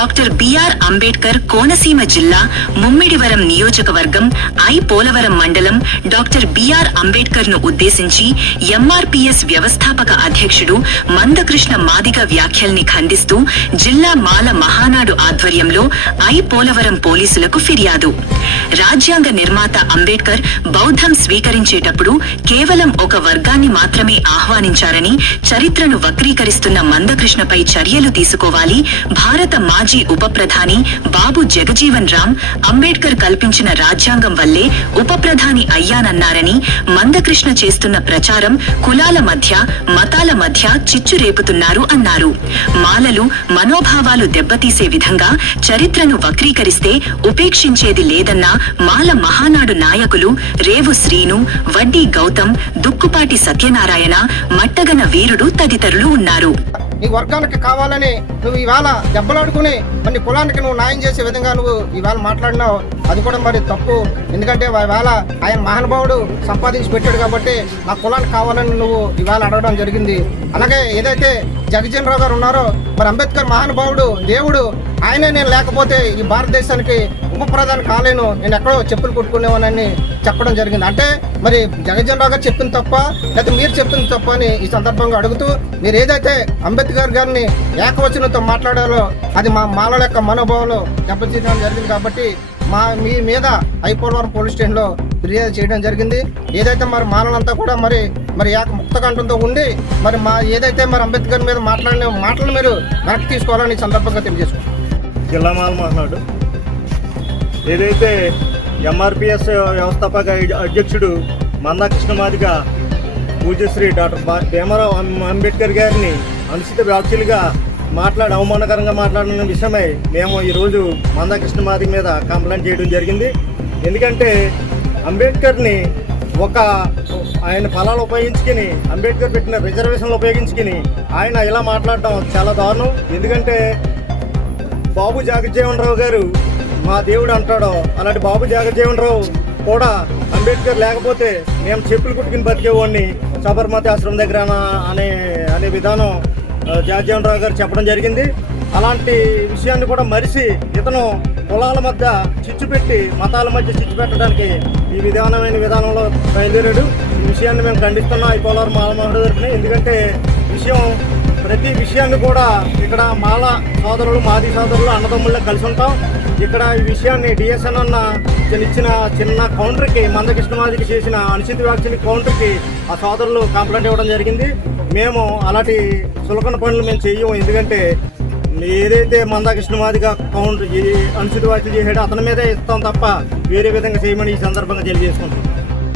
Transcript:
Doctor BR Ambedkar Konaseema జిల్లా ముమ్మిడివరం నియోజకవర్గం I Polavaram మండలం డాక్టర్ బిఆర్ అంబేడ్కర్ ను ఉద్దేశించి ఎంఆర్పీఎస్ వ్యవస్థాపక అధ్యక్షుడు మందకృష్ణ మాదిగ వ్యాఖ్యల్ని ఖండిస్తూ జిల్లా మాల మహానాడు ఆధ్వర్యంలో ఐ పోలవరం పోలీసులకు ఫిర్యాదు. రాజ్యాంగ నిర్మాత అంబేడ్కర్ బౌద్ధం స్వీకరించేటప్పుడు కేవలం ఒక వర్గాన్ని మాత్రమే ఆహ్వానించారని, చరిత్రను వక్రీకరిస్తున్న మందకృష్ణపై చర్యలు తీసుకోవాలి. భారత మాజీ ఉప ప్రధాని బాబు జగజీవన్ రామ్ అంబేడ్కర్ కల్పించిన రాజ్యాంగం వల్లే ఉప ప్రధాని అయ్యానన్నారని, మందకృష్ణ చేస్తున్న ప్రచారం కులాల మధ్య, మతాల మధ్య చిచ్చు రేపుతున్నారు అన్నారు. మాలలు మనోభావాలు దెబ్బతీసే విధంగా చరిత్రను వక్రీకరిస్తే ఉపేక్షించేది లేదన్న మాల మహానాడు నాయకులు రేవు శ్రీను, వడ్డీ గౌతమ్, దుక్కుపాటి సత్యనారాయణ, మట్టగన వీరుడు తదితరులు ఉన్నారు. నీ వర్గానికి కావాలని నువ్వు ఇవాళ దెబ్బలాడుకుని మరి కులానికి నువ్వు న్యాయం చేసే విధంగా నువ్వు ఇవాళ మాట్లాడినావు. అది కూడా మరి తప్పు. ఎందుకంటే ఇవాళ ఆయన మహానుభావుడు సంపాదించి పెట్టాడు కాబట్టి నా కులానికి కావాలని నువ్వు ఇవాళ అడగడం జరిగింది. అలాగే ఏదైతే జగజీవన్ రావు గారు ఉన్నారో, మరి అంబేద్కర్ మహానుభావుడు దేవుడు, ఆయనే నేను లేకపోతే ఈ భారతదేశానికి ఉప ప్రధాని కాలేను, నేను ఎక్కడో చెప్పులు కొట్టుకునేవానని చెప్పడం జరిగింది. అంటే మరి జగజీవన్ రావు గారు చెప్పింది తప్ప లేకపోతే మీరు చెప్పింది తప్ప అని ఈ సందర్భంగా అడుగుతూ, మీరు ఏదైతే అంబేద్కర్ గారిని ఏకవచనంతో మాట్లాడారో అది మా మాలల యొక్క మనోభావాలు దెబ్బతీయడం జరిగింది. కాబట్టి మీ మీద ఐ పోలవరం పోలీస్ స్టేషన్లో ఫిర్యాదు చేయడం జరిగింది. ఏదైతే మరి మాలలంతా కూడా మరి ముక్తకంఠంతో ఉండి మరి ఏదైతే మరి అంబేద్కర్ మీద మాట్లాడిన మాటలు మీరు వెనక్కి తీసుకోవాలని ఈ సందర్భంగా తెలియజేసుకుంటాం. జిల్లా మాల మహానాడు ఏదైతే ఎంఆర్పిఎస్ వ్యవస్థాపక అధ్యక్షుడు మందకృష్ణ మాదిగ పూజ్యశ్రీ డాక్టర్ భీమరావు అంబేద్కర్ గారిని అనుచిత వ్యాఖ్యలుగా అవమానకరంగా మాట్లాడిన విషయమై మేము ఈరోజు మందకృష్ణ మాదిగ మీద కంప్లైంట్ చేయడం జరిగింది. ఎందుకంటే అంబేద్కర్ని ఆయన ఫలాలు ఉపయోగించుకుని, అంబేద్కర్ పెట్టిన రిజర్వేషన్లు ఉపయోగించుకుని ఆయన ఇలా మాట్లాడటం చాలా దారుణం. ఎందుకంటే బాబు జగజీవన్ రావు గారు మా దేవుడు అంటాడో, అలాంటి బాబు జగజీవన్ రావు కూడా అంబేద్కర్ లేకపోతే మేము చెప్పులు కుట్టుకుని బతికేవాడిని సబర్మతి ఆశ్రమం దగ్గర అనే విధానం జగజీవన్ రావు గారు చెప్పడం జరిగింది. అలాంటి విషయాన్ని కూడా మరిచి ఇతను కులాల మధ్య చిచ్చు పెట్టి, మతాల మధ్య చిచ్చు పెట్టడానికి ఈ విధానంలో బయలుదేరాడు. ఈ విషయాన్ని మేము ఖండిస్తున్నాం ఐ పోలవరం మాల మహానాడు తరపున. ఎందుకంటే ప్రతి విషయాన్ని కూడా ఇక్కడ మాల సోదరులు, మాది సోదరులు, అన్నదమ్ముల్లో కలిసి ఉంటాం. ఇక్కడ ఈ విషయాన్ని డిఎస్ఎన్ అన్న ఇచ్చిన చిన్న కౌంటర్కి, మందకృష్ణ మాదిగ చేసిన అనుచిత వ్యాఖ్యల కౌంటర్కి ఆ సోదరులు కంప్లైంట్ ఇవ్వడం జరిగింది. మేము అలాంటి చులకన పనులు మేము చెయ్యము. ఎందుకంటే ఏదైతే మందకృష్ణ మాదిగ కౌంటర్ అనుచిత వ్యాఖ్యలు చేసాడో అతని మీదే ఇస్తాం తప్ప వేరే విధంగా చేయమని ఈ సందర్భంగా తెలియజేసుకుంటాం.